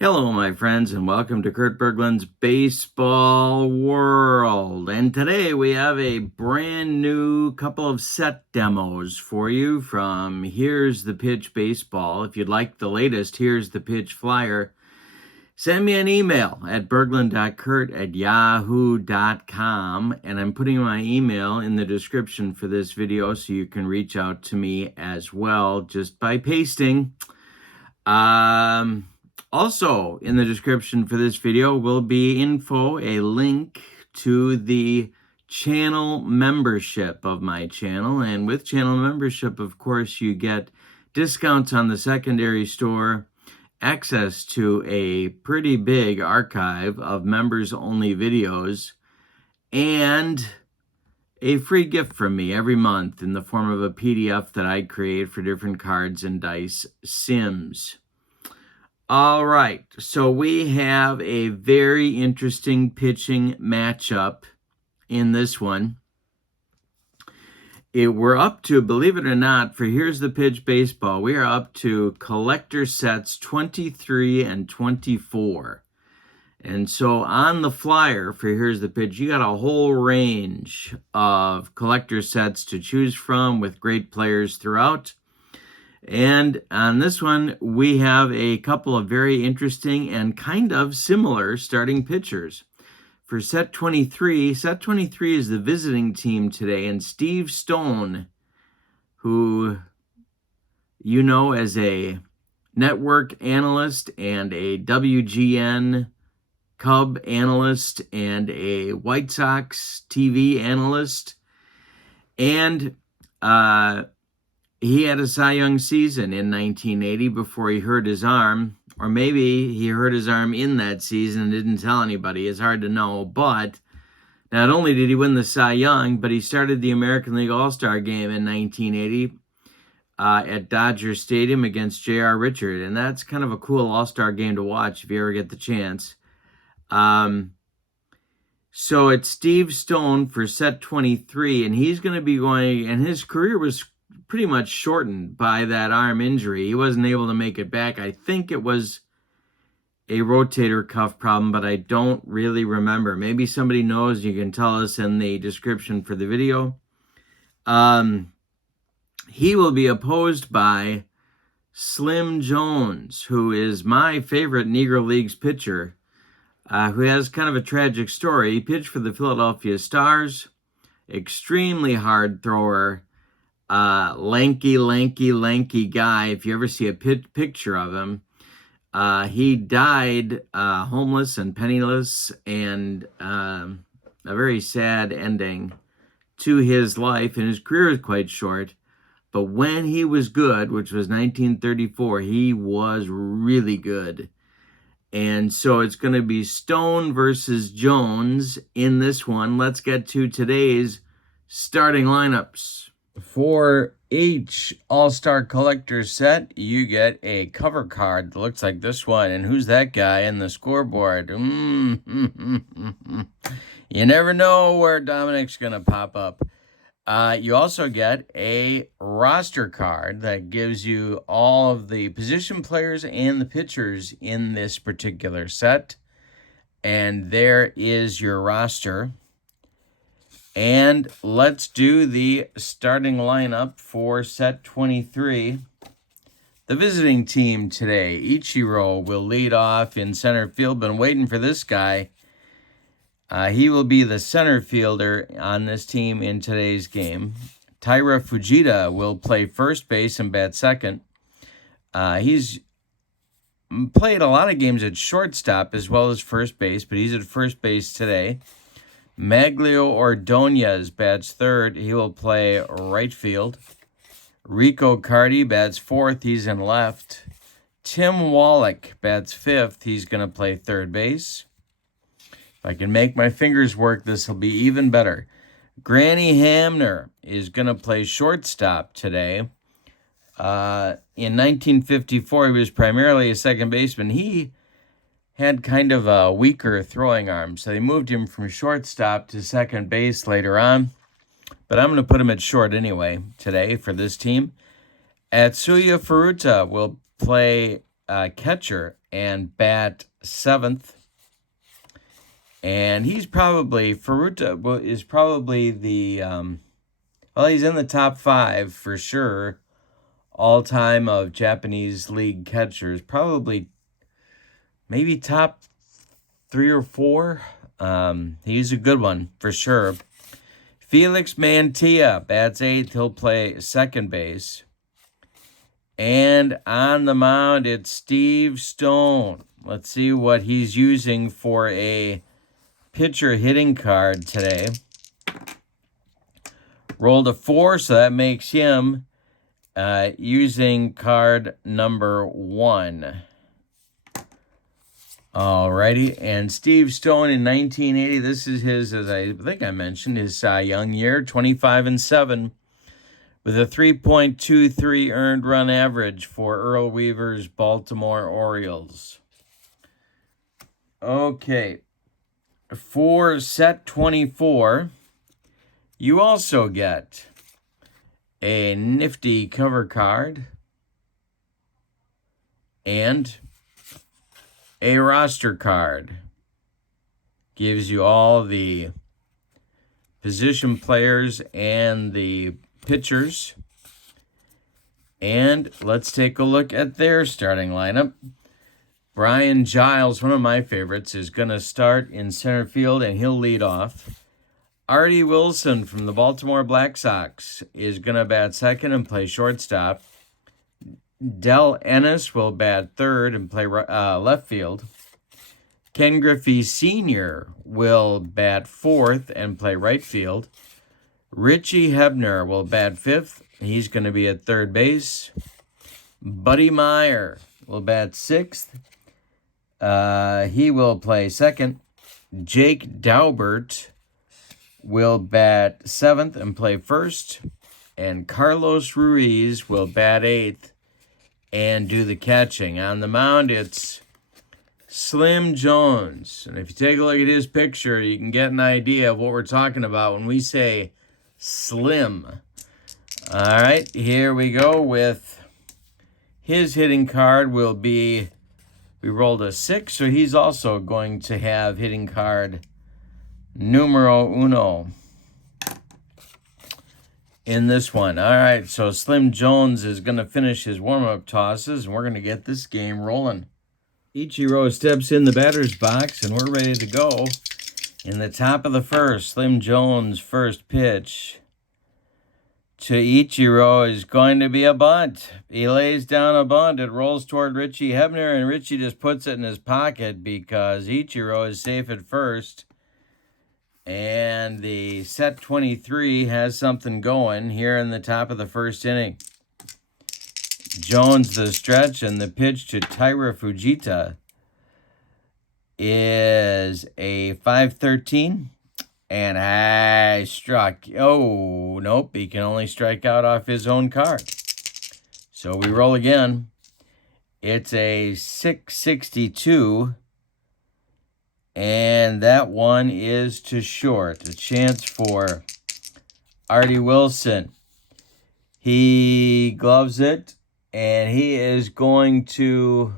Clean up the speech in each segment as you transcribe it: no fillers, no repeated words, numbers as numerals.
Hello, my friends, and welcome to Kurt Berglund's Baseball World. And today we have a brand new couple of set demos for you from Here's the Pitch Baseball. If you'd like the latest Here's the Pitch flyer, send me an email at berglund.kurt@yahoo.com. And I'm putting my email in the description for this video so you can reach out to me as well just by pasting. Also, in the description for this video will be a link to the channel membership of my channel. And with channel membership, of course, you get discounts on the secondary store, access to a pretty big archive of members-only videos, and a free gift from me every month in the form of a PDF that I create for different cards and dice sims. All right, so we have a very interesting pitching matchup in this one. We're up to, believe it or not, for Here's the Pitch Baseball, we are up to collector sets 23 and 24. And so on the flyer for Here's the Pitch, you got a whole range of collector sets to choose from with great players throughout. And on this one, we have a couple of very interesting and kind of similar starting pitchers. For set 23 is the visiting team today, and Steve Stone, who you know as a network analyst and a WGN Cub analyst and a White Sox TV analyst, and he had a Cy Young season in 1980 before he hurt his arm, or maybe he hurt his arm in that season and didn't tell anybody. It's hard to know, but not only did he win the Cy Young, but he started the American League All-Star game in 1980 at Dodger Stadium against J.R. Richard, and that's kind of a cool All-Star game to watch if you ever get the chance. So it's Steve Stone for set 23, and he's going to be going, and his career was pretty much shortened by that arm injury. He wasn't able to make it back. I think it was a rotator cuff problem, but I don't really remember. Maybe somebody knows. You can tell us in the description for the video. He will be opposed by Slim Jones, who is my favorite Negro Leagues pitcher, who has kind of a tragic story. He pitched for the Philadelphia Stars, extremely hard thrower, lanky guy. If you ever see a picture of him, he died homeless and penniless, and a very sad ending to his life, and his career is quite short. But when he was good, which was 1934, he was really good. And so it's going to be Stone versus Jones in this one. Let's get to today's starting lineups. For each All-Star Collector set, you get a cover card that looks like this one. And who's that guy in the scoreboard? You never know where Dominic's going to pop up. You also get a roster card that gives you all of the position players and the pitchers in this particular set. And there is your roster. And let's do the starting lineup for set 23. The visiting team today, Ichiro will lead off in center field. Been waiting for this guy. He will be the center fielder on this team in today's game. Taira Fujita will play first base and bat second. He's played a lot of games at shortstop as well as first base, but he's at first base today. Maglio Ordonez bats third. He will play right field. Rico Cardi bats fourth. He's in left. Tim Wallach bats fifth. He's going to play third base. If I can make my fingers work, this will be even better. Granny Hamner is going to play shortstop today. In 1954, he was primarily a second baseman. He had kind of a weaker throwing arm, so they moved him from shortstop to second base later on. But I'm going to put him at short anyway today for this team. Atsuya Furuta will play catcher and bat 7th. And he's probably, Furuta is probably the, well, he's in the top 5 for sure, all time of Japanese league catchers. Probably, maybe top 3 or 4. He's a good one for sure. Felix Mantilla bats 8th. He'll play second base. And on the mound, it's Steve Stone. Let's see what he's using for a pitcher hitting card today. Rolled a 4, so that makes him using card number 1. Alrighty, and Steve Stone in 1980, this is his, as I think I mentioned, his Cy Young year, 25-7, with a 3.23 earned run average for Earl Weaver's Baltimore Orioles. Okay, for set 24, you also get a nifty cover card and a roster card. Gives you all the position players and the pitchers. And let's take a look at their starting lineup. Brian Giles, one of my favorites, is going to start in center field, and he'll lead off. Artie Wilson from the Baltimore Black Sox is going to bat second and play shortstop. Del Ennis will bat third and play left field. Ken Griffey Sr. will bat fourth and play right field. Richie Hebner will bat fifth. He's going to be at third base. Buddy Meyer will bat sixth. He will play second. Jake Daubert will bat seventh and play first. And Carlos Ruiz will bat eighth and do the catching. On the mound, it's Slim Jones. And if you take a look at his picture, you can get an idea of what we're talking about when we say Slim. All right, here we go with his hitting card will be, we rolled a 6, so he's also going to have hitting card numero uno in this one. All right, so Slim Jones is going to finish his warm-up tosses, and we're going to get this game rolling. Ichiro steps in the batter's box, and we're ready to go. In the top of the first, Slim Jones' first pitch to Ichiro is going to be a bunt. He lays down a bunt. It rolls toward Richie Hebner, and Richie just puts it in his pocket because Ichiro is safe at first. And the set 23 has something going here in the top of the first inning. Jones the stretch, and the pitch to Taira Fujita is a 5-13. And I struck. Oh, nope. He can only strike out off his own card. So we roll again. It's a 662. And that one is to short. A chance for Artie Wilson. He gloves it. And he is going to...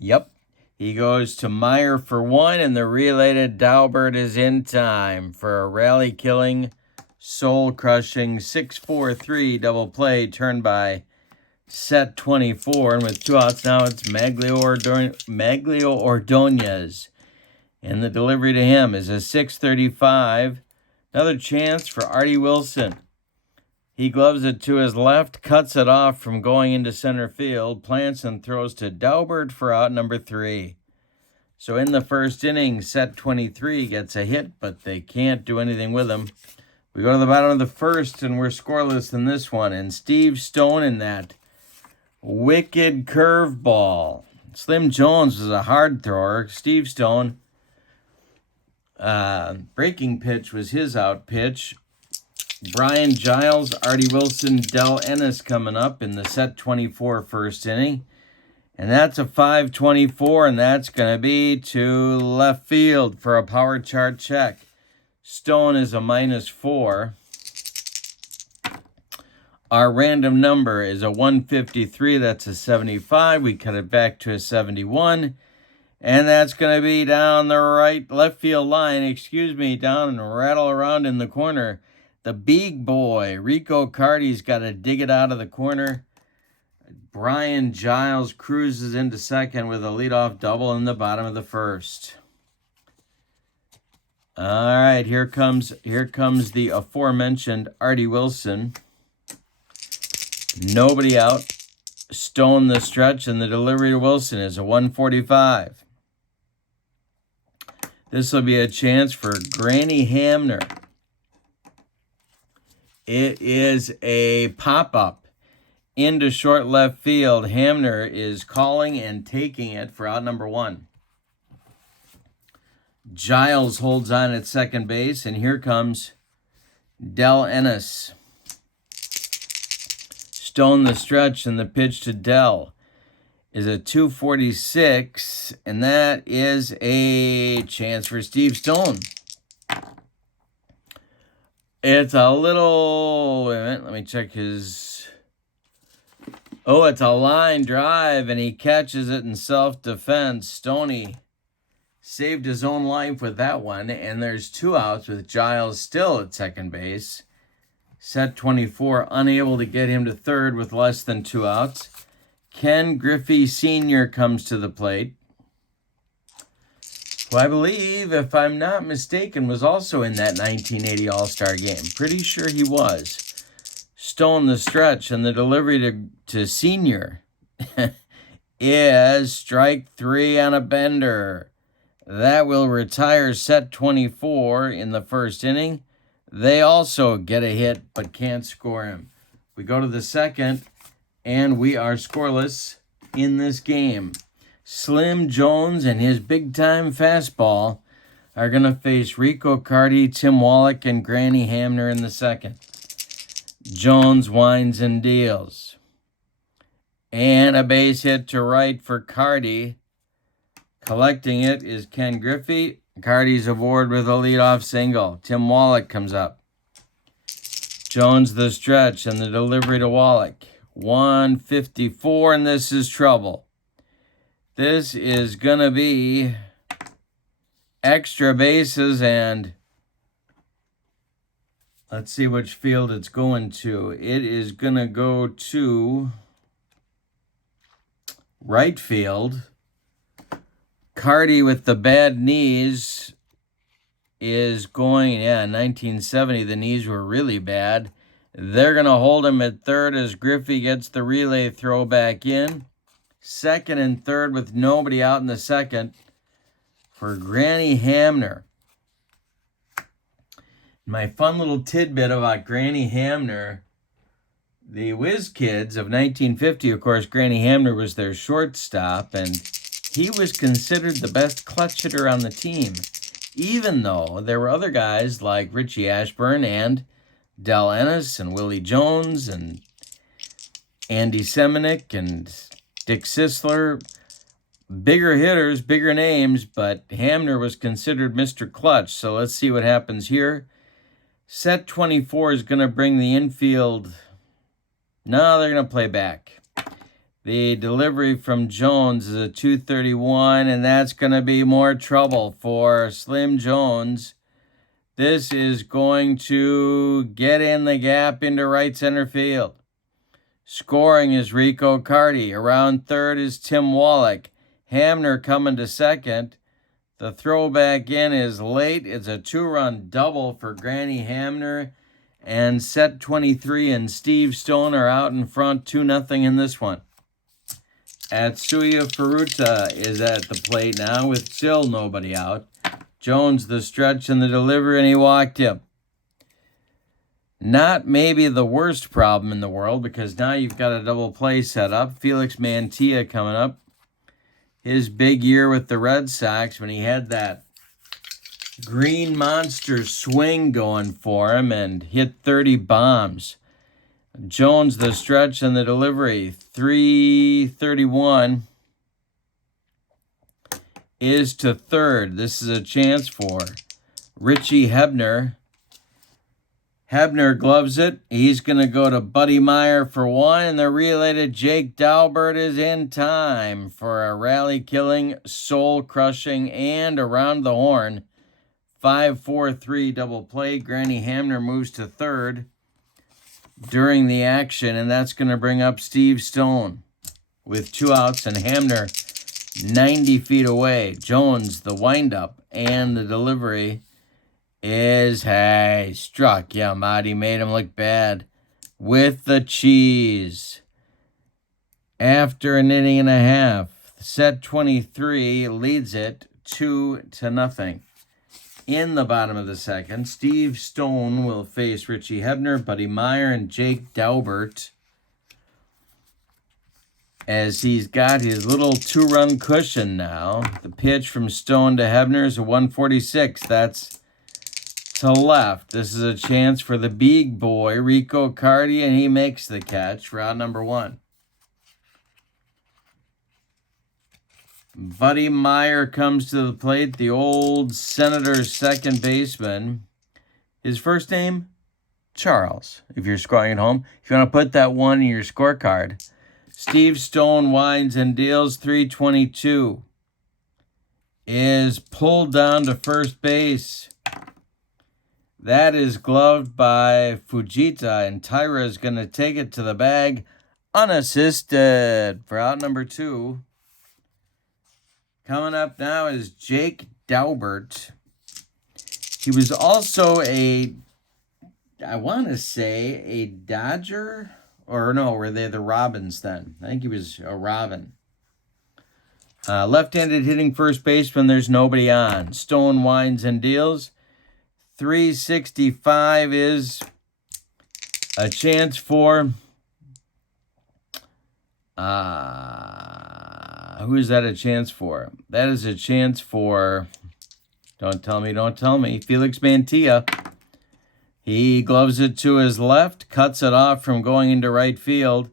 Yep. He goes to Meyer for one, and the related Daubert is in time for a rally-killing, soul-crushing 6-4-3 double play turned by set 24. And with 2 outs now, it's Maglio Ordonez. And the delivery to him is a 6:35. Another chance for Artie Wilson. He gloves it to his left, cuts it off from going into center field, plants and throws to Daubert for out number 3. So in the first inning, set 23 gets a hit, but they can't do anything with him. We go to the bottom of the first, and we're scoreless in this one. And Steve Stone in that wicked curveball. Slim Jones was a hard thrower. Steve Stone, breaking pitch was his out pitch. Brian Giles, Artie Wilson, Del Ennis coming up in the set 24 first inning. And that's a 5-24, and that's going to be to left field for a power chart check. Stone is a -4. Our random number is a 153. That's a 75. We cut it back to a 71. And that's going to be down the left field line, down and rattle around in the corner. The big boy, Rico Carty's got to dig it out of the corner. Brian Giles cruises into second with a leadoff double in the bottom of the first. All right, here comes the aforementioned Artie Wilson. Nobody out. Stone the stretch, and the delivery to Wilson is a 145. This will be a chance for Granny Hamner. It is a pop-up into short left field. Hamner is calling and taking it for out number 1. Giles holds on at second base, and here comes Del Ennis. Stone the stretch, and the pitch to Del is a 246, and that is a chance for Steve Stone. It's a little, wait a minute, let me check his, it's a line drive, and he catches it in self-defense. Stoney saved his own life with that one, and there's 2 outs with Giles still at second base. Set 24, unable to get him to third with less than 2 outs. Ken Griffey Sr. comes to the plate, who I believe, if I'm not mistaken, was also in that 1980 All-Star game. Pretty sure he was. Stone the stretch, and the delivery to Sr. is strike 3 on a bender. That will retire set 24 in the first inning. They also get a hit, but can't score him. We go to the second, and we are scoreless in this game. Slim Jones and his big-time fastball are going to face Rico Carty, Tim Wallach, and Granny Hamner in the second. Jones winds and deals. And a base hit to right for Carty. Collecting it is Ken Griffey. Carty's aboard with a leadoff single. Tim Wallach comes up. Jones the stretch, and the delivery to Wallach. 154, and this is trouble. This is going to be extra bases, and let's see which field it's going to. It is going to go to right field. Carty with the bad knees is going, in 1970, the knees were really bad. They're going to hold him at third as Griffey gets the relay throw back in. Second and third with nobody out in the second for Granny Hamner. My fun little tidbit about Granny Hamner, the Whiz Kids of 1950, of course, Granny Hamner was their shortstop, and he was considered the best clutch hitter on the team, even though there were other guys like Richie Ashburn and Del Ennis and Willie Jones and Andy Semenick and Dick Sisler, bigger hitters, bigger names, but Hamner was considered Mr. Clutch. So let's see what happens here. Set 24 is going to bring the infield. No, they're going to play back. The delivery from Jones is a 231, and that's going to be more trouble for Slim Jones. This is going to get in the gap into right center field. Scoring is Rico Carty. Around third is Tim Wallach. Hamner coming to second. The throw back in is late. It's a 2-run double for Granny Hamner. And set 23 and Steve Stone are out in front 2-0 in this one. Atsuya Furuta is at the plate now with still nobody out. Jones the stretch and the delivery, and he walked him. Not maybe the worst problem in the world, because now you've got a double play set up. Felix Mantilla coming up. His big year with the Red Sox when he had that green monster swing going for him and hit 30 bombs. Jones the stretch and the delivery. 331 is to third. This is a chance for Richie Hebner. Hebner gloves it. He's going to go to Buddy Meyer for one, and the relay to Jake Daubert is in time for a rally-killing, soul-crushing, and around the horn 5-4-3 double play. Granny Hamner moves to third during the action, and that's going to bring up Steve Stone with 2 outs, and Hamner 90 feet away. Jones, the windup, and the delivery is, hey, struck. Yeah, Marty made him look bad with the cheese. After an inning and a half, set 23 leads it 2-0. In the bottom of the second, Steve Stone will face Richie Hebner, Buddy Meyer, and Jake Daubert, as he's got his little 2-run cushion now. The pitch from Stone to Hebner is a 146. That's to left. This is a chance for the big boy, Rico Carty, and he makes the catch for out number 1. Buddy Meyer comes to the plate, the old Senators second baseman. His first name, Charles, if you're scoring at home. If you want to put that 1 in your scorecard. Steve Stone winds and deals. 322 is pulled down to first base. That is gloved by Fujita, and Tyra is going to take it to the bag unassisted for out number 2. Coming up now is Jake Daubert. He was also a Dodger. Or no, were they the Robins then? I think he was a Robin. Left-handed hitting first baseman, there's nobody on. Stone winds and deals. 365 is a chance for... who is that a chance for? That is a chance for... Don't tell me. Felix Mantilla. He gloves it to his left, cuts it off from going into right field,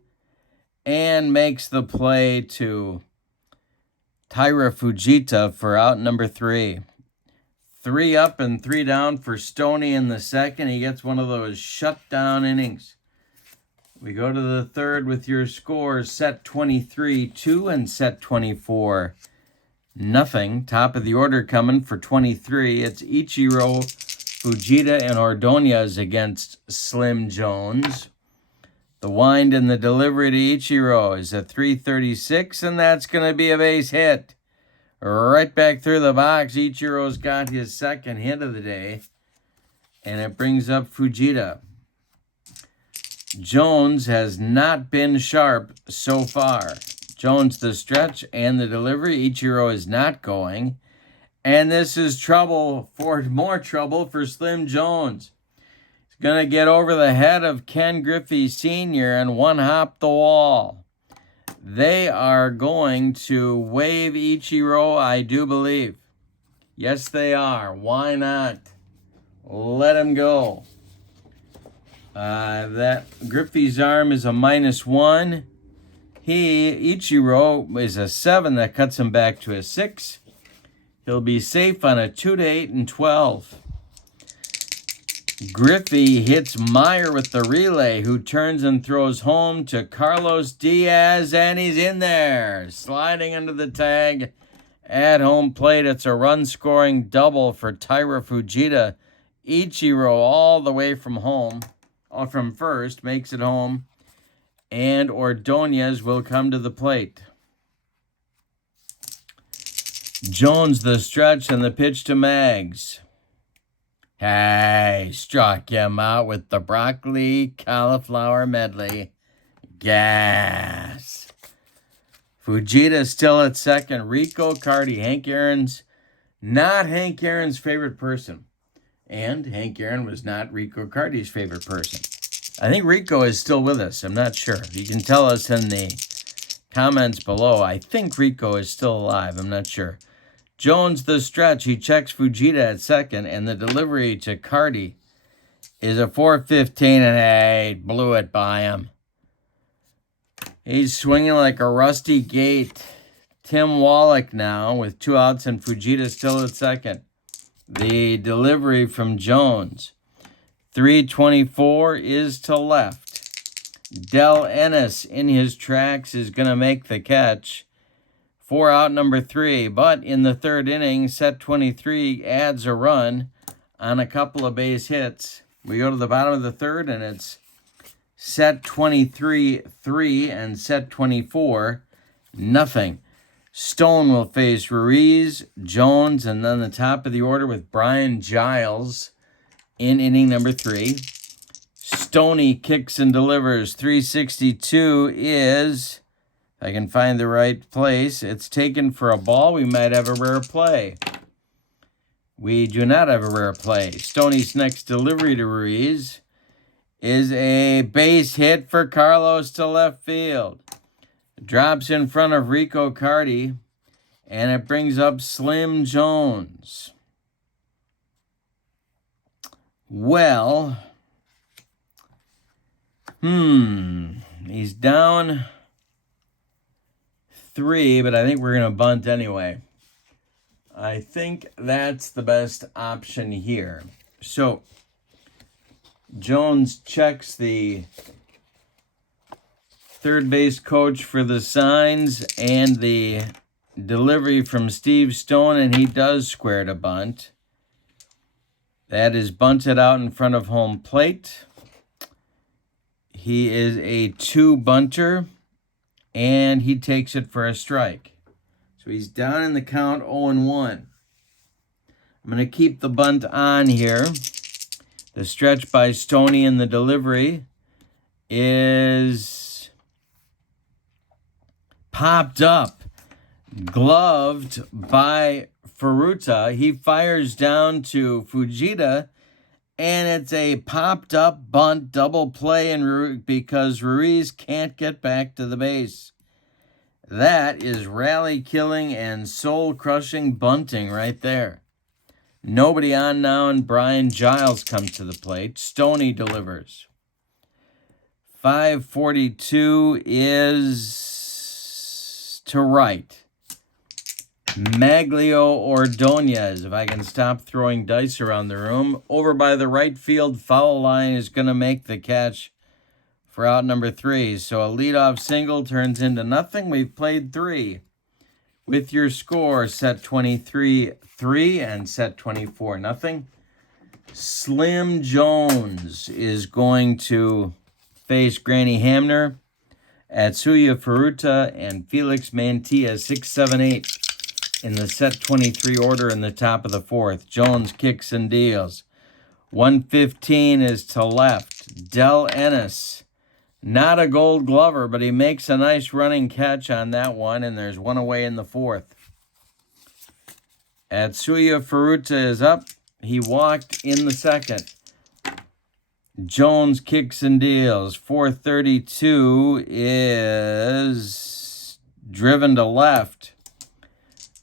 and makes the play to Tyra Fujita for out number 3. 3 up and 3 down for Stoney in the second. He gets one of those shutdown innings. We go to the third with your scores: set 23-2 and set 24-0. Top of the order coming for 23. It's Ichiro, Fujita, and Ordonez against Slim Jones. The wind and the delivery to Ichiro is a 336, and that's going to be a base hit. Right back through the box. Ichiro's got his second hit of the day, and it brings up Fujita. Jones has not been sharp so far. Jones the stretch and the delivery. Ichiro is not going. And this is more trouble for Slim Jones. He's going to get over the head of Ken Griffey Sr. and one-hop the wall. They are going to waive Ichiro, I do believe. Yes, they are. Why not? Let him go. That Griffey's arm is a -1. Ichiro is a 7. That cuts him back to a 6. He'll be safe on a 2-8 and 12. Griffey hits Meyer with the relay, who turns and throws home to Carlos Diaz, and he's in there, sliding under the tag at home plate. It's a run-scoring double for Tyra Fujita. Ichiro all the way from first, makes it home, and Ordonez will come to the plate. Jones the stretch and the pitch to Mags. Hey, struck him out with the broccoli cauliflower medley. Gas. Fujita still at second. Rico Carty, Hank Aaron's not Hank Aaron's favorite person. And Hank Aaron was not Rico Carty's favorite person. I think Rico is still with us. I'm not sure. You can tell us in the comments below. I think Rico is still alive. I'm not sure. Jones the stretch. He checks Fujita at second, and the delivery to Carty is a 415, and hey, blew it by him. He's swinging like a rusty gate. Tim Wallach now with 2 outs and Fujita still at second. The delivery from Jones. 324 is to left. Del Ennis in his tracks is going to make the catch. 4 out, number 3. But in the third inning, set 23 adds a run on a couple of base hits. We go to the bottom of the third, and it's set 23-3 and set 24-0. Stone will face Ruiz, Jones, and then the top of the order with Brian Giles in inning number 3. Stoney kicks and delivers. 362 is, if I can find the right place, it's taken for a ball. We might have a rare play. We do not have a rare play. Stoney's next delivery to Ruiz is a base hit for Carlos to left field. Drops in front of Rico Carty, and it brings up Slim Jones. Well, he's down 3, but I think we're going to bunt anyway. I think that's the best option here. So, Jones checks the third base coach for the signs and the delivery from Steve Stone, and he does square to bunt. That is bunted out in front of home plate. He is a 2-bunter, and he takes it for a strike. So he's down in the count 0-1. I'm going to keep the bunt on here. The stretch by Stoney in the delivery is popped up, gloved by Furuta. He fires down to Fujita, and it's a popped up bunt double play because Ruiz can't get back to the base. That is rally killing and soul crushing bunting right there. Nobody on now, and Brian Giles comes to the plate. Stoney delivers. 542 is to right. Maglio Ordonez, if I can stop throwing dice around the room, over by the right field foul line, is going to make the catch for out number 3. So a leadoff single turns into nothing. We've played 3. With your score, set 23-3 and set 24-0. Slim Jones is going to face Granny Hamner, Atsuya Furuta, and Felix Mantilla, 6, 7, 8 in the set 23 order in the top of the 4th. Jones kicks and deals. 115 is to left. Del Ennis, not a Gold Glover, but he makes a nice running catch on that one, and there's one away in the 4th. Atsuya Furuta is up. He walked in the 2nd. Jones kicks and deals. 432 is driven to left.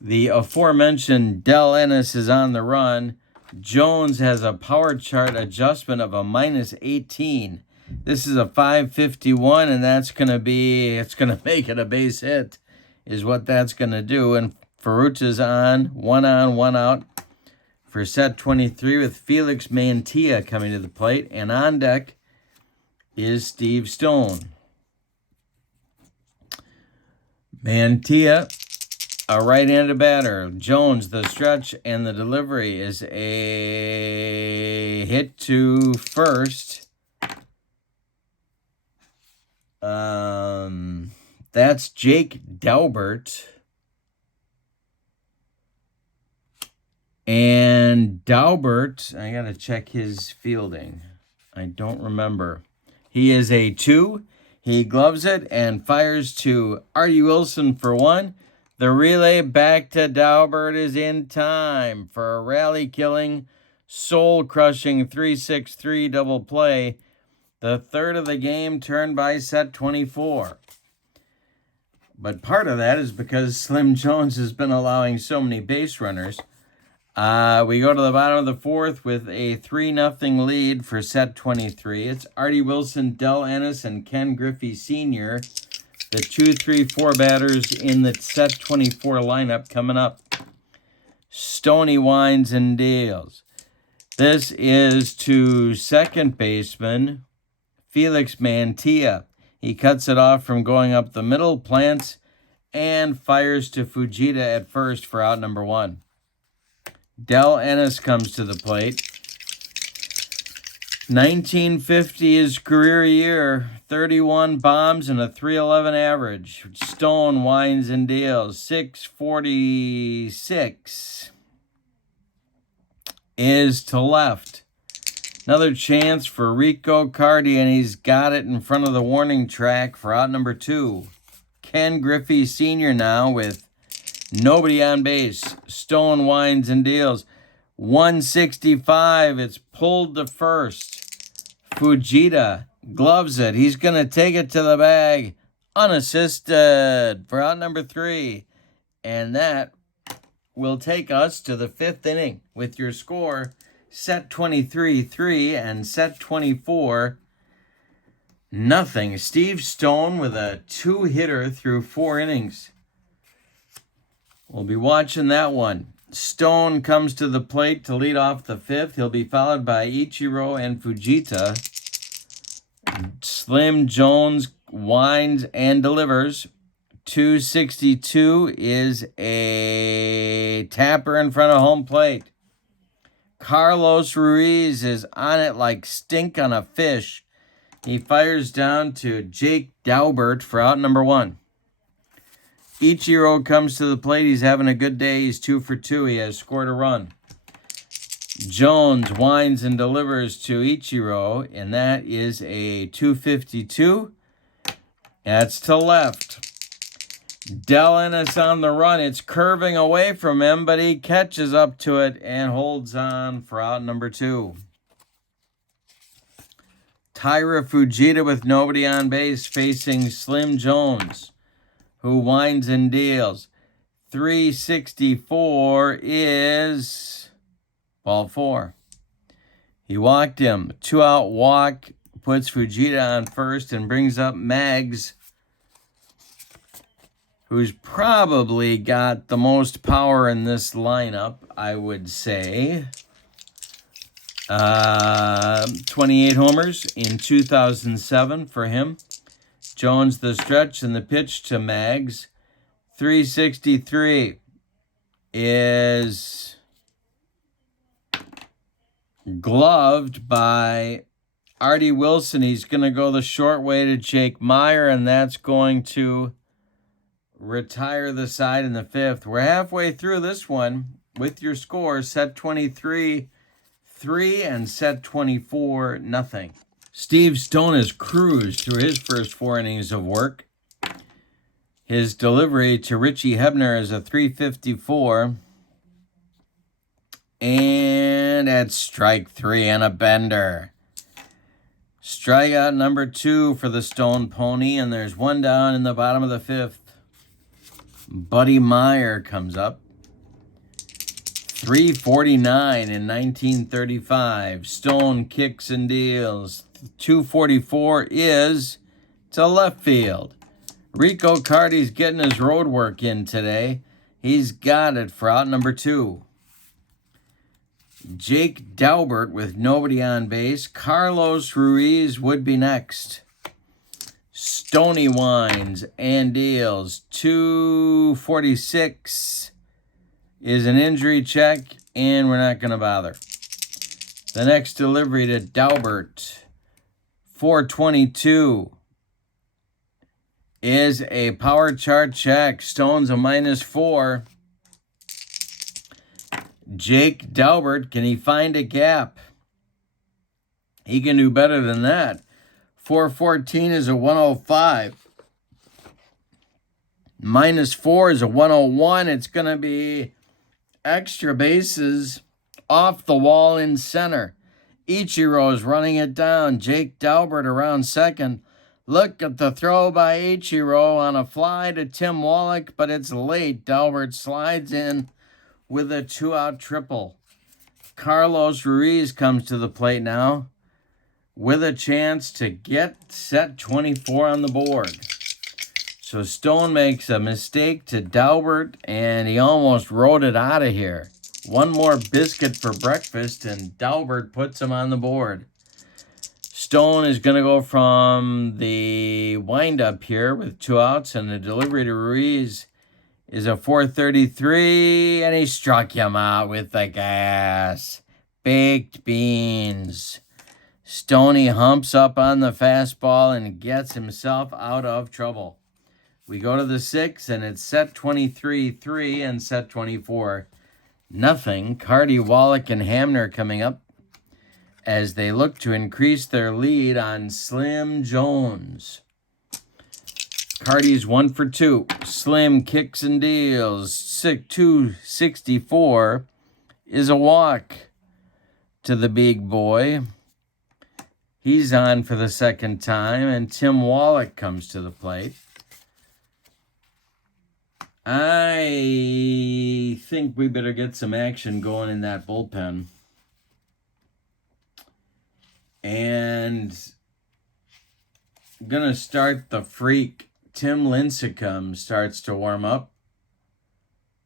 The aforementioned Del Ennis is on the run. Jones has a power chart adjustment of a -18. This is a 551, and that's going to be, it's going to make it a base hit, is what that's going to do. And Furuta's on, one out for set 23 with Felix Mantilla coming to the plate. And on deck is Steve Stone. Mantilla, a right-handed batter. Jones, the stretch and the delivery is a hit to first. That's Jake Daubert. And Daubert, I got to check his fielding. I don't remember. He is a 2. He gloves it and fires to Artie Wilson for 1. The relay back to Daubert is in time for a rally-killing, soul-crushing 3-6-3 double play. The third of the game turned by set 24. But part of that is because Slim Jones has been allowing so many base runners. We go to the bottom of the 4th with a 3-0 lead for set 23. It's Artie Wilson, Del Ennis, and Ken Griffey Sr., the 2, 3, 4 batters in the set 24 lineup coming up. Stoney winds and deals. This is to second baseman Felix Mantilla. He cuts it off from going up the middle, plants, and fires to Fujita at first for out number 1. Del Ennis comes to the plate. 1950 his career year, 31 bombs and a .311 average. Stone winds and deals. 646 is to left. Another chance for Rico Carty, and he's got it in front of the warning track for out number 2. Ken Griffey Sr. now with nobody on base. Stone winds and deals. 165. It's pulled to first. Fujita gloves it. He's going to take it to the bag unassisted for out number 3. And that will take us to the 5th inning with your score set 23-3 and set 24-0. Steve Stone with a 2-hitter through 4 innings. We'll be watching that one. Stone comes to the plate to lead off the 5th. He'll be followed by Ichiro and Fujita. Slim Jones winds and delivers. 262 is a tapper in front of home plate. Carlos Ruiz is on it like stink on a fish. He fires down to Jake Daubert for out number 1. Ichiro comes to the plate. He's having a good day. He's 2 for 2. He has scored a run. Jones winds and delivers to Ichiro, and that is a 252. That's to left. Del Ennis on the run. It's curving away from him, but he catches up to it and holds on for out number 2. Tyra Fujita with nobody on base facing Slim Jones, who winds and deals. 364 is ball 4. He walked him. 2-out walk puts Fujita on first and brings up Mags, who's probably got the most power in this lineup, I would say. 28 homers in 2007 for him. Jones the stretch and the pitch to Mags. 363 is gloved by Artie Wilson. He's going to go the short way to Jake Meyer, and that's going to retire the side in the 5th. We're halfway through this one with your score set 23-3 and set 24-0. Steve Stone has cruised through his first 4 innings of work. His delivery to Richie Hebner is a 354. And at strike 3 and a bender. Strikeout number 2 for the Stone Pony, and there's 1 down in the bottom of the 5th. Buddy Meyer comes up. 349 in 1935. Stone kicks and deals. 244 is to left field. Rico Carty's getting his road work in today. He's got it for out number 2. Jake Daubert with nobody on base. Carlos Ruiz would be next. Stoney winds and deals. 246 is an injury check, and we're not going to bother. The next delivery to Daubert, 422, is a power chart check. Stone's a -4. Jake Daubert, can he find a gap? He can do better than that. 414 is a 105. -4 is a 101. It's going to be extra bases off the wall in center. Ichiro is running it down. Jake Daubert around second. Look at the throw by Ichiro on a fly to Tim Wallach, but it's late. Daubert slides in with a 2-out triple. Carlos Ruiz comes to the plate now with a chance to get set 24 on the board. So Stone makes a mistake to Daubert, and he almost rode it out of here. One more biscuit for breakfast, and Dalbert puts him on the board. Stone is going to go from the windup here with 2 outs, and the delivery to Ruiz is a 433, and he struck him out with the gas. Baked beans. Stoney humps up on the fastball and gets himself out of trouble. We go to the 6th, and it's set 23-3 and set 24-0. Carty, Wallach, and Hamner coming up as they look to increase their lead on Slim Jones. Carty's 1 for 2. Slim kicks and deals. 264 is a walk to the big boy. He's on for the second time, and Tim Wallach comes to the plate. I think we better get some action going in that bullpen. And I'm going to start the freak. Tim Lincecum starts to warm up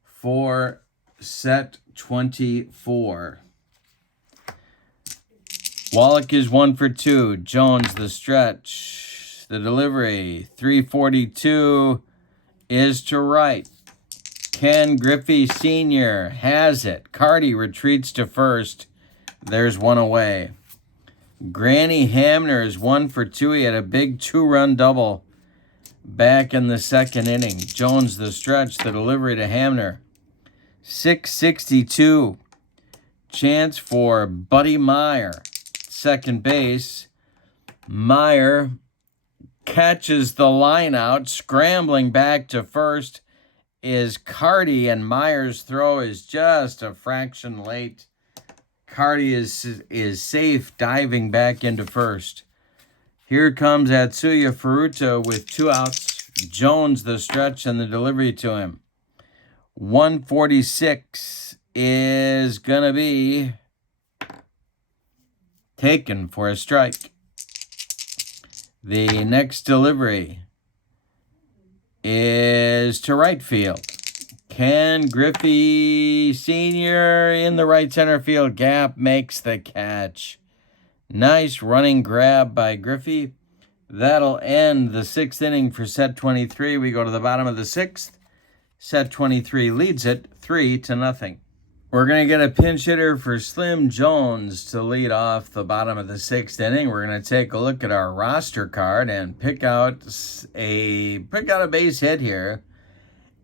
for set 24. Wallach is 1 for 2. Jones, the stretch. The delivery, 342, is to right. Ken Griffey Sr. has it. Carty retreats to first. There's one away. Granny Hamner is 1 for 2. He had a big 2-run double back in the second inning. Jones, the stretch, the delivery to Hamner. 662. Chance for Buddy Meyer. Second base. Meyer catches the line out. Scrambling back to first is Carty, and Meyer's throw is just a fraction late. Carty is safe, diving back into first. Here comes Atsuya Furuta with 2 outs. Jones, the stretch, and the delivery to him. 146 is going to be taken for a strike. The next delivery is to right field. Ken Griffey Sr. in the right center field gap makes the catch. Nice running grab by Griffey. That'll end the 6th inning for set 23. We go to the bottom of the 6th. Set 23 leads it 3-0. We're going to get a pinch hitter for Slim Jones to lead off the bottom of the 6th inning. We're going to take a look at our roster card and pick out a base hit here.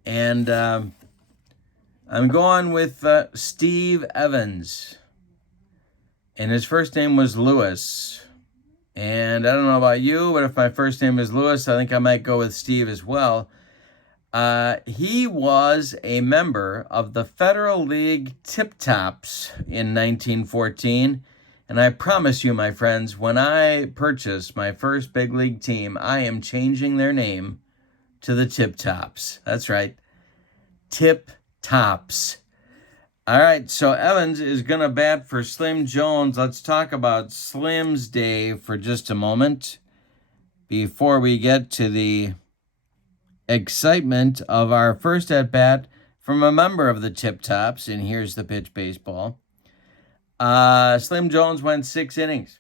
And I'm going with Steve Evans. And his first name was Lewis. And I don't know about you, but if my first name is Lewis, I think I might go with Steve as well. He was a member of the Federal League Tip Tops in 1914. And I promise you, my friends, when I purchase my first big league team, I am changing their name to the Tip Tops. That's right. Tip Tops. All right, so Evans is going to bat for Slim Jones. Let's talk about Slim's day for just a moment before we get to the excitement of our first at-bat from a member of the Tip Tops, and here's the pitch baseball. Slim Jones went 6 innings.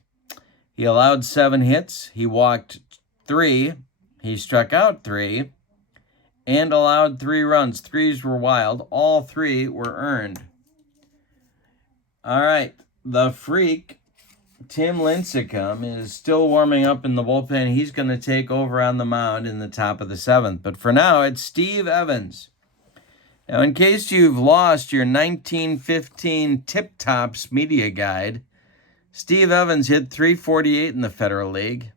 He allowed 7 hits. He walked 3. He struck out 3 and allowed 3 runs. 3s were wild. All 3 were earned. All right, the freak, Tim Lincecum, is still warming up in the bullpen. He's going to take over on the mound in the top of the 7th. But for now, it's Steve Evans. Now, in case you've lost your 1915 Tip Tops media guide, Steve Evans hit .348 in the Federal League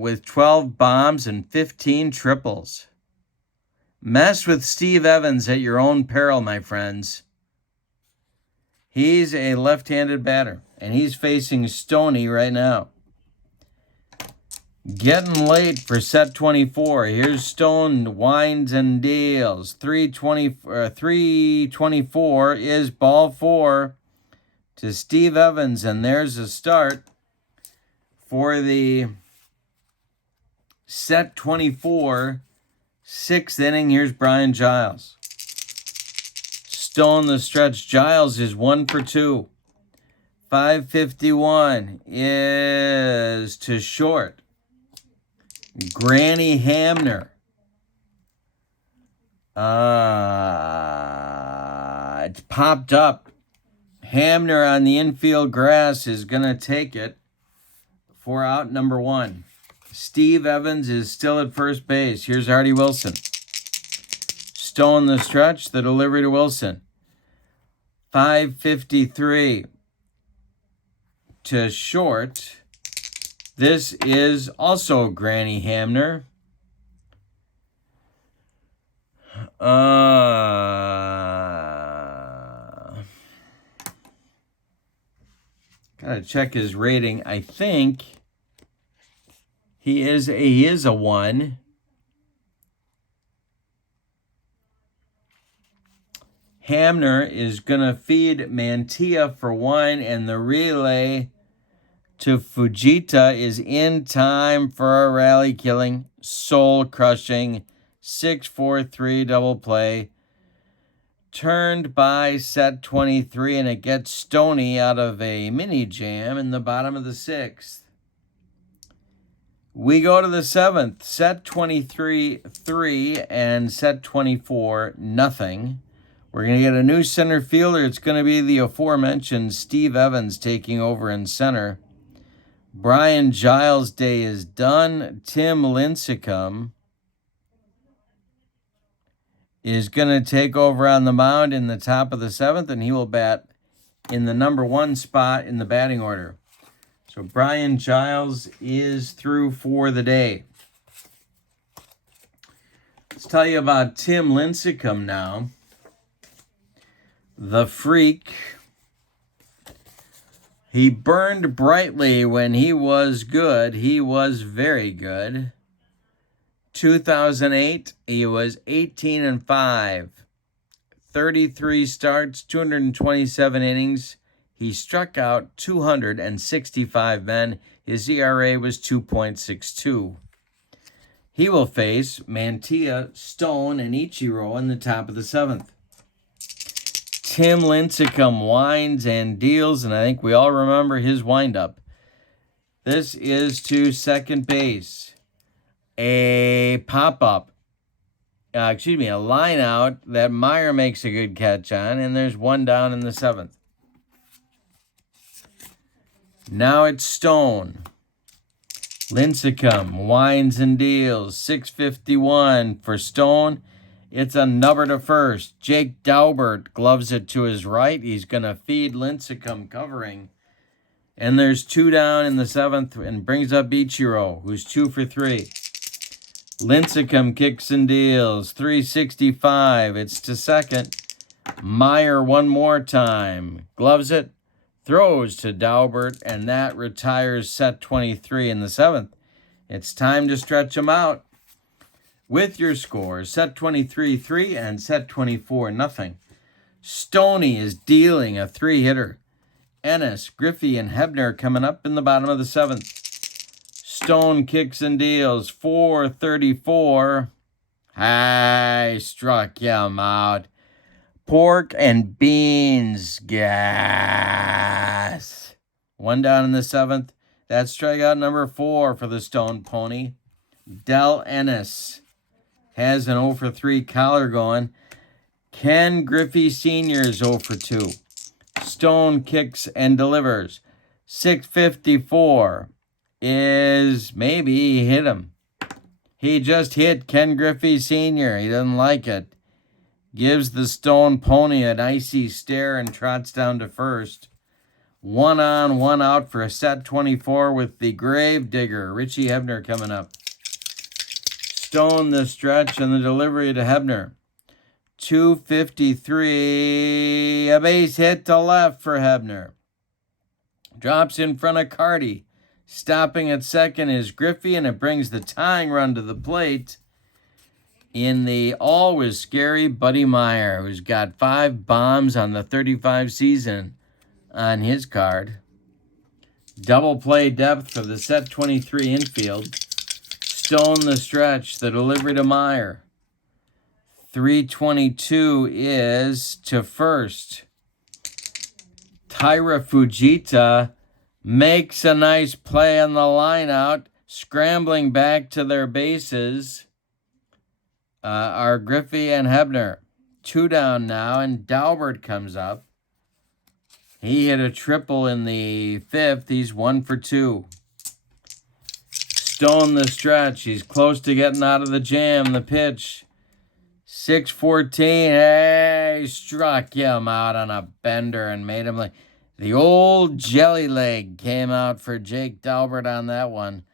with 12 bombs and 15 triples. Mess with Steve Evans at your own peril, my friends. He's a left-handed batter, and he's facing Stoney right now. Getting late for set 24. Here's Stone, winds and deals. 324 is ball 4 to Steve Evans, and there's a start for the set 24 6th inning. Here's Brian Giles. Stone the stretch. Giles is 1 for 2. 551 is to short. Granny Hamner. It's popped up. Hamner on the infield grass is going to take it for out number 1. Steve Evans is still at first base. Here's Artie Wilson. Stone the stretch, the delivery to Wilson. 553 to short. This is also Granny Hamner. Gotta check his rating. I think he is a 1. Hamner is gonna feed Mantilla for 1, and the relay to Fujita is in time for a rally-killing, soul-crushing 6-4-3 double play. Turned by set 23, and it gets Stoney out of a mini jam in the bottom of the 6th. We go to the 7th. Set 23, 3, and set 24, nothing. We're going to get a new center fielder. It's going to be the aforementioned Steve Evans taking over in center. Brian Giles' day is done. Tim Lincecum is going to take over on the mound in the top of the 7th, and he will bat in the number 1 spot in the batting order. So Brian Giles is through for the day. Let's tell you about Tim Lincecum now. The Freak. He burned brightly when he was good. He was very good. 2008, he was 18-5. 33 starts, 227 innings. He struck out 265 men. His ERA was 2.62. He will face Mantilla, Stone, and Ichiro in the top of the 7th. Tim Lincecum winds and deals, and I think we all remember his windup. This is to second base. A pop-up. A line out that Meyer makes a good catch on, and there's 1 down in the 7th. Now it's Stone. Lincecum winds and deals. 6:51 for Stone. It's a number to first. Jake Daubert gloves it to his right. He's going to feed Lincecum covering. And there's 2 down in the 7th and brings up Ichiro, who's 2 for 3. Lincecum kicks and deals. 3:65. It's to second. Meyer 1 more time. Gloves it. Throws to Daubert, and that retires set 23 in the 7th. It's time to stretch them out. With your scores, set 23, 3, and set 24, nothing. Stoney is dealing a 3-hitter. Ennis, Griffey, and Hebner coming up in the bottom of the 7th. Stone kicks and deals. 4:34. I struck him out. Pork and beans, gas. 1 down in the 7th. That's strikeout number 4 for the Stone Pony. Del Ennis has an 0 for 3 collar going. Ken Griffey Sr. is 0 for 2. Stone kicks and delivers. 6:54 is maybe he hit him. He just hit Ken Griffey Sr. He doesn't like it. Gives the Stone Pony an icy stare and trots down to first. 1 on, 1 out for a set 24 with the grave digger, Richie Hebner, coming up. Stone the stretch and the delivery to Hebner. 2:53, a base hit to left for Hebner. Drops in front of Carty. Stopping at second is Griffey, and it brings the tying run to the plate in the always scary Buddy Meyer, who's got 5 bombs on the 35 season on his card. Double play depth for the set 23 infield. Stone the stretch, the delivery to Meyer. 322 is to first. Taira Fujita makes a nice play on the line out, scrambling back to their bases. Are Griffey and Hebner. 2 down now, and Daubert comes up. He hit a triple in the 5th. He's 1 for 2. Stone the stretch. He's close to getting out of the jam. The pitch. 6-14. Hey, struck him out on a bender and made him like the old jelly leg came out for Jake Daubert on that one.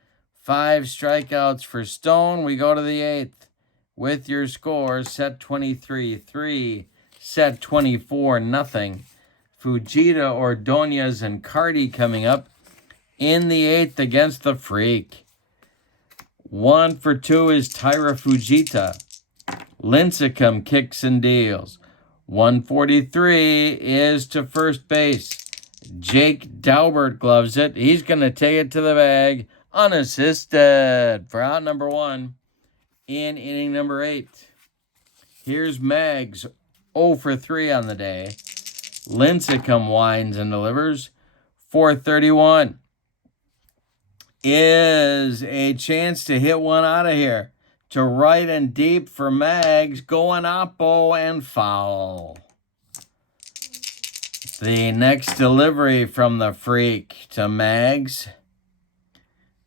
5 strikeouts for Stone. We go to the 8th with your scores. Set 23-3. Set 24-0. Fujita, Ordonez, and Carty coming up in the 8th against the Freak. 1 for 2 is Taira Fujita. Lincecum kicks and deals. 143 is to first base. Jake Daubert gloves it. He's going to take it to the bag unassisted for out number 1 in inning number 8. Here's Mags, 0 for 3 on the day. Lincecum winds and delivers. 431 is a chance to hit one out of here. To right and deep for Mags, going oppo and foul. The next delivery from the Freak to Mags.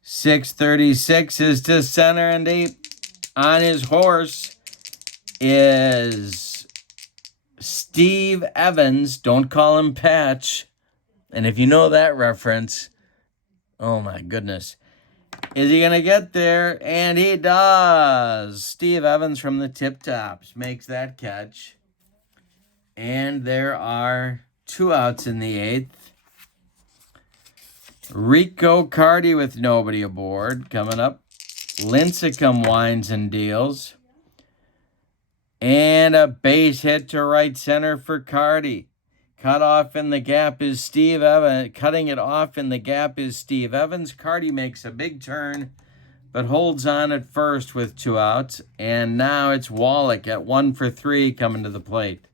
636 is to center and deep. On his horse is Steve Evans. Don't call him Patch. And if you know that reference, oh my goodness. Is he going to get there? And he does. Steve Evans from the Tip Tops makes that catch. And there are 2 outs in the 8th. Rico Carty with nobody aboard coming up. Lincecum winds and deals. And a base hit to right center for Carty. Cut off in the gap is Steve Evans. Cutting it off in the gap is Steve Evans. Carty makes a big turn, but holds on at first with 2 outs. And now it's Wallach at 1 for 3 coming to the plate.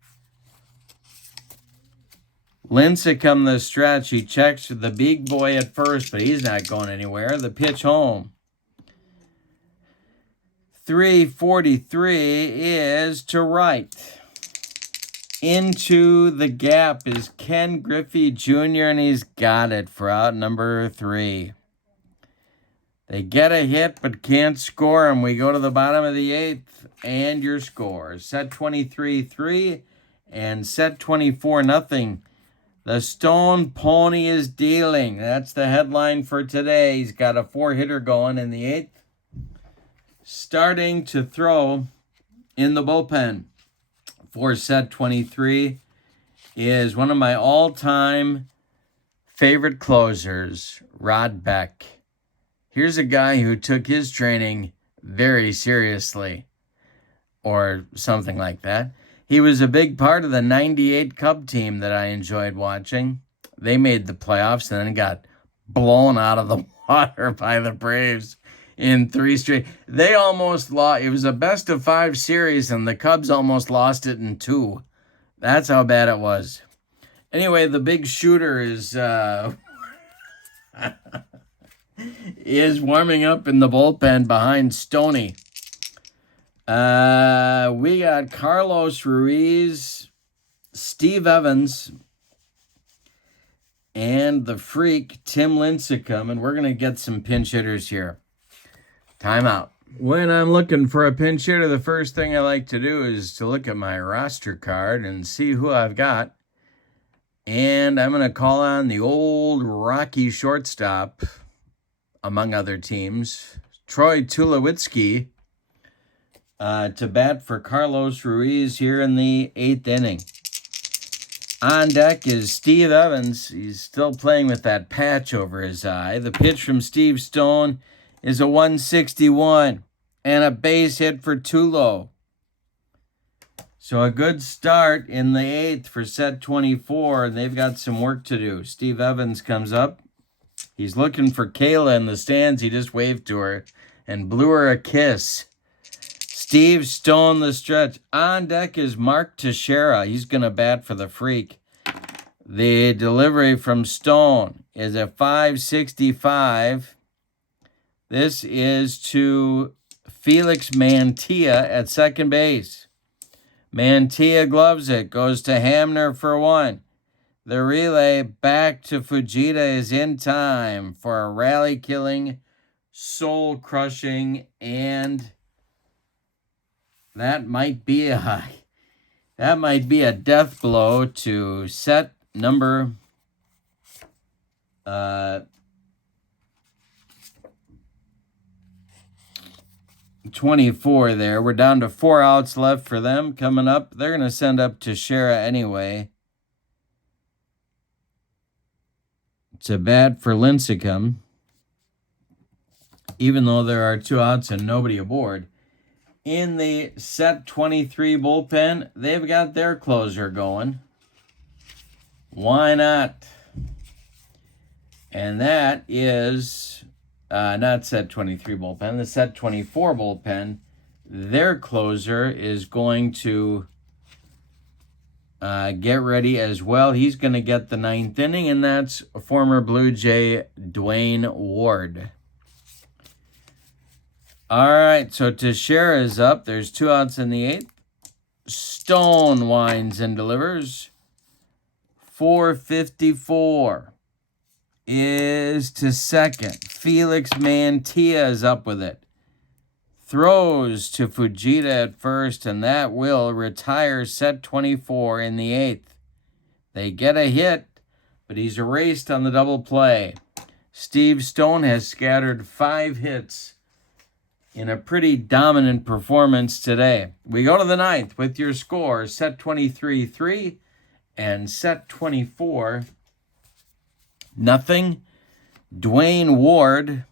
Lincecum the stretch. He checks the big boy at first, but he's not going anywhere. The pitch home. 343 is to right. Into the gap is Ken Griffey Jr., and he's got it for out number 3. They get a hit but can't score, and we go to the bottom of the 8th, and your scores. Set 23-3 and set 24-0. The Stone Pony is dealing. That's the headline for today. He's got a 4-hitter going in the 8th. Starting to throw in the bullpen for set 23 is one of my all-time favorite closers, Rod Beck. Here's a guy who took his training very seriously, or something like that. He was a big part of the 98 Cub team that I enjoyed watching. They made the playoffs and then got blown out of the water by the Braves in 3 straight. They almost lost. It was a best-of-5 series, and the Cubs almost lost it in 2. That's how bad it was. Anyway, the big shooter is is warming up in the bullpen behind Stoney. We got Carlos Ruiz, Steve Evans, and the Freak, Tim Lincecum, and we're going to get some pinch hitters here. Timeout. When I'm looking for a pinch hitter, the first thing I like to do is to look at my roster card and see who I've got. And I'm going to call on the old Rocky shortstop, among other teams, Troy Tulowitzki, to bat for Carlos Ruiz here in the 8th inning. On deck is Steve Evans. He's still playing with that patch over his eye. The pitch from Steve Stone is a 161 and a base hit for Tulo. So a good start in the 8th for set 24. They've got some work to do. Steve Evans comes up. He's looking for Kayla in the stands. He just waved to her and blew her a kiss. Steve Stone the stretch. On deck is Mark Teixeira. He's going to bat for the Freak. The delivery from Stone is a 565. This is to Felix Mantilla at second base. Mantilla gloves it. Goes to Hamner for one. The relay back to Fujita is in time for a rally-killing, soul-crushing, and that might be a death blow to set number 24 there. We're down to 4 outs left for them coming up. They're going to send up Teixeira anyway. It's a bat for Lincecum, even though there are 2 outs and nobody aboard. In the set 23 bullpen, they've got their closer going. Why not? And that is not set 23 bullpen, the set 24 bullpen. Their closer is going to get ready as well. He's going to get the 9th inning, and that's former Blue Jay Dwayne Ward. All right, so Teixeira is up. There's 2 outs in the 8th. Stone winds and delivers. 454 is to second. Felix Mantilla is up with it. Throws to Fujita at first, and that will retire set 24 in the 8th. They get a hit, but he's erased on the double play. Steve Stone has scattered 5 hits in a pretty dominant performance today. We go to the 9th with your score, set 23-3 and set 24-0. Dwayne Ward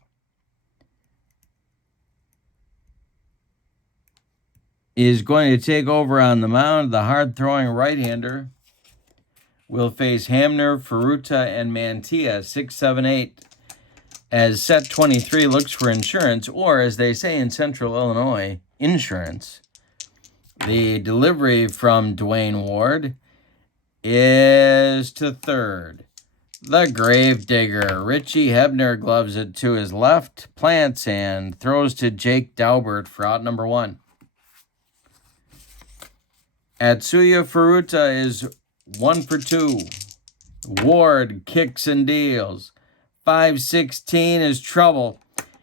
is going to take over on the mound. The hard-throwing right-hander will face Hamner, Ferrutta, and Mantilla, 6, 7, 8. As set 23 looks for insurance, or as they say in Central Illinois, insurance. The delivery from Dwayne Ward is to third. The Gravedigger, Richie Hebner, gloves it to his left, plants and throws to Jake Daubert for out number 1. Atsuya Ferrutta is 1 for 2. Ward kicks and deals. 516 is trouble.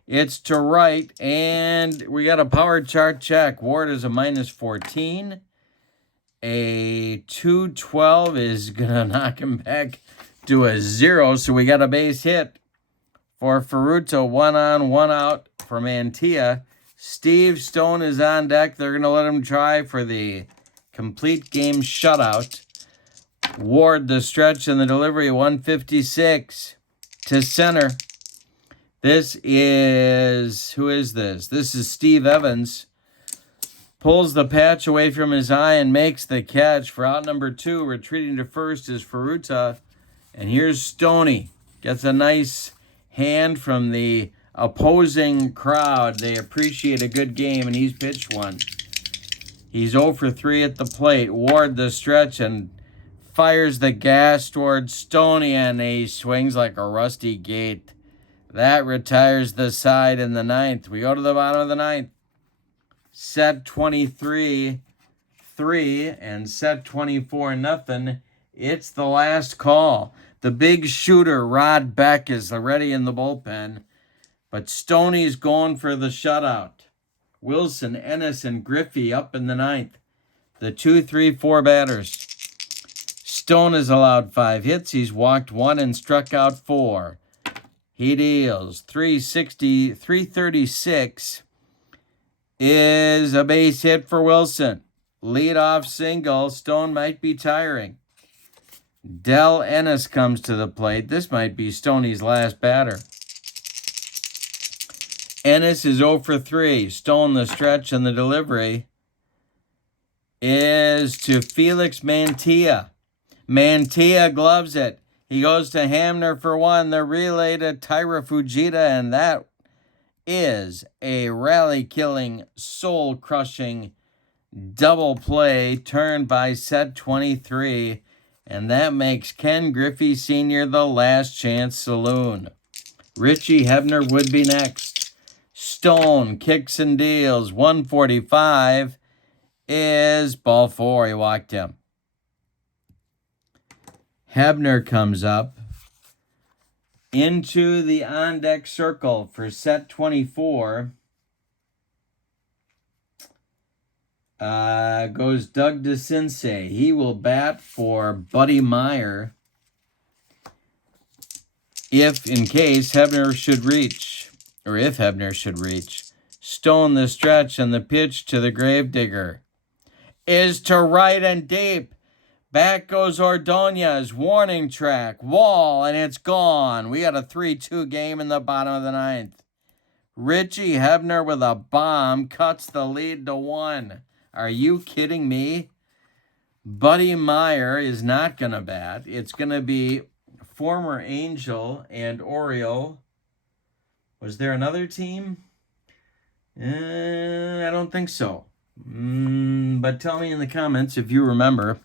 It's to right, and we got a power chart check. Ward is a -14. A 212 is going to knock him back to a 0, so we got a base hit for Ferrutta. 1 on, 1 out for Mantilla. Steve Stone is on deck. They're going to let him try for the complete game shutout. Ward the stretch and the delivery, 156 to center. This is, who is this? This is Steve Evans. Pulls the patch away from his eye and makes the catch for out number 2. Retreating to first is Ferrutta. And here's Stoney. Gets a nice hand from the opposing crowd. They appreciate a good game, and he's pitched one. He's 0 for 3 at the plate. Ward the stretch and fires the gas towards Stoney, and he swings like a rusty gate. That retires the side in the 9th. We go to the bottom of the 9th. Set 23-3 and set 24-0. It's the last call. The big shooter, Rod Beck, is already in the bullpen, but Stoney's going for the shutout. Wilson, Ennis, and Griffey up in the 9th. The 2, 3, 4 batters. Stone has allowed 5 hits. He's walked 1 and struck out 4. He deals 336 is a base hit for Wilson. Leadoff single. Stone might be tiring. Del Ennis comes to the plate. This might be Stoney's last batter. Ennis is 0 for 3. Stone the stretch, and the delivery is to Felix Mantilla. Mantilla gloves it. He goes to Hamner for 1. The relay to Tyra Fujita, and that is a rally-killing, soul-crushing double play turned by set 23, and that makes Ken Griffey Sr. the Last Chance Saloon. Richie Hebner would be next. Stone kicks and deals. 145 is ball 4. He walked him. Hebner comes up into the on-deck circle for set 24. Goes Doug DeCinces. He will bat for Buddy Meyer if, in case, Hebner should reach, or if Hebner should reach. Stone the stretch, and the pitch to the Gravedigger is to right and deep. Back goes Ordonez. Warning track. Wall, and it's gone. We got a 3-2 game in the bottom of the ninth. Richie Hebner with a bomb cuts the lead to 1. Are you kidding me? Buddy Meyer is not going to bat. It's going to be former Angel and Oriole. Was there another team? I don't think so. But tell me in the comments if you remember.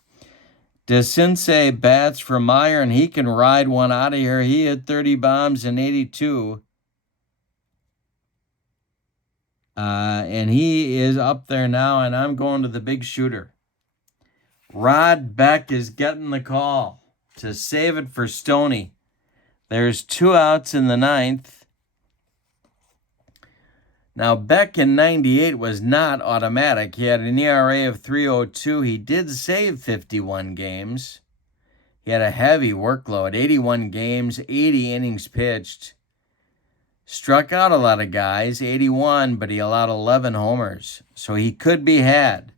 DeCinces bats for Meyer, and he can ride one out of here. He hit 30 bombs in 82. And he is up there now, and I'm going to the big shooter. Rod Beck is getting the call to save it for Stoney. There's 2 outs in the ninth. Now, Beck in 98 was not automatic. He had an ERA of 3.02. He did save 51 games. He had a heavy workload, 81 games, 80 innings pitched. Struck out a lot of guys, 81, but he allowed 11 homers. So he could be had.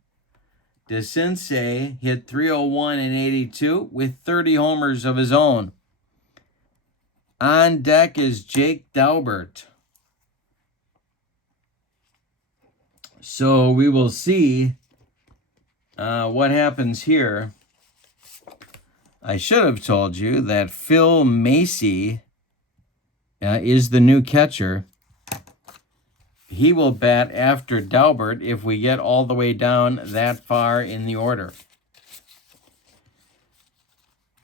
DeCinces hit 301 in 82 with 30 homers of his own. On deck is Jake Daubert. So we will see what happens here. I should have told you that Phil Macy is the new catcher. He will bat after Daubert if we get all the way down that far in the order.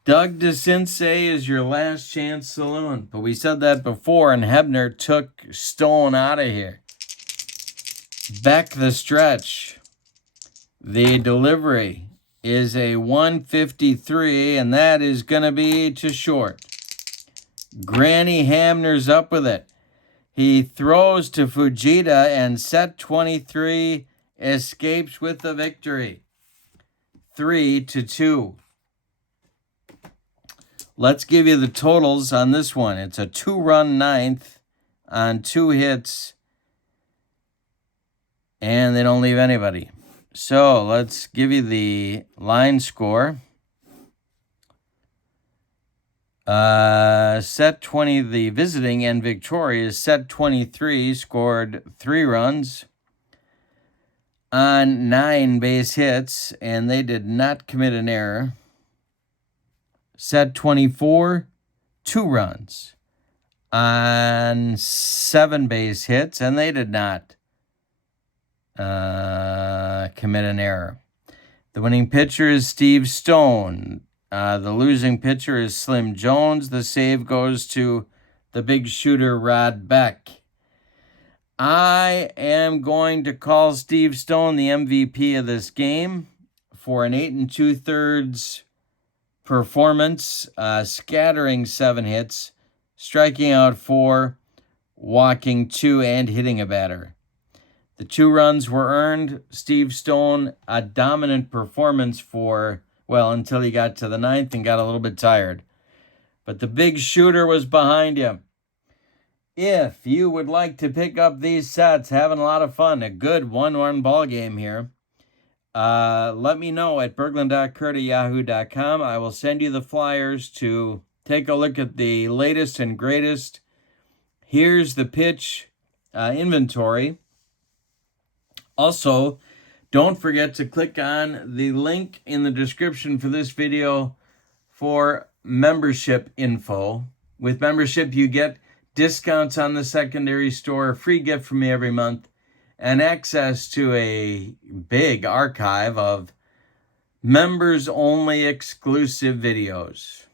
Doug DeCinces is your last chance saloon. But we said that before, and Hebner took Stone out of here. Beck the stretch. The delivery is a 153, and that is going to be to short. Granny Hamner's up with it. He throws to Fujita, and set 23 escapes with the victory. 3-2. Let's give you the totals on this one. It's a 2-run ninth on 2 hits, and they don't leave anybody. So let's give you the line score. Set 20, the visiting and victorious set 23 scored 3 runs on 9 base hits, and they did not commit an error. Set 24, 2 runs on 7 base hits, and they did not commit an error. The winning pitcher is Steve Stone. The losing pitcher is Slim Jones. The save goes to the big shooter, Rod Beck. I am going to call Steve Stone the MVP of this game for an 8 2/3 performance, scattering 7 hits, striking out 4, walking 2, and hitting a batter. The 2 runs were earned. Steve Stone, a dominant performance for, well, until he got to the 9th and got a little bit tired. But the big shooter was behind him. If you would like to pick up these sets, having a lot of fun, a good 1-1 ball game here, let me know at berglund.kurt@yahoo.com. I will send you the flyers to take a look at the latest and greatest. Here's the pitch inventory. Also, don't forget to click on the link in the description for this video for membership info. With membership, you get discounts on the secondary store, a free gift from me every month, and access to a big archive of members-only exclusive videos.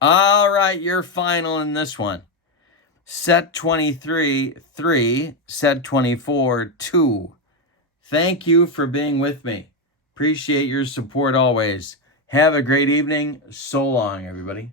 All right, your final in this one. Set 23, 3. Set 24, 2. Thank you for being with me. Appreciate your support always. Have a great evening. So long, everybody.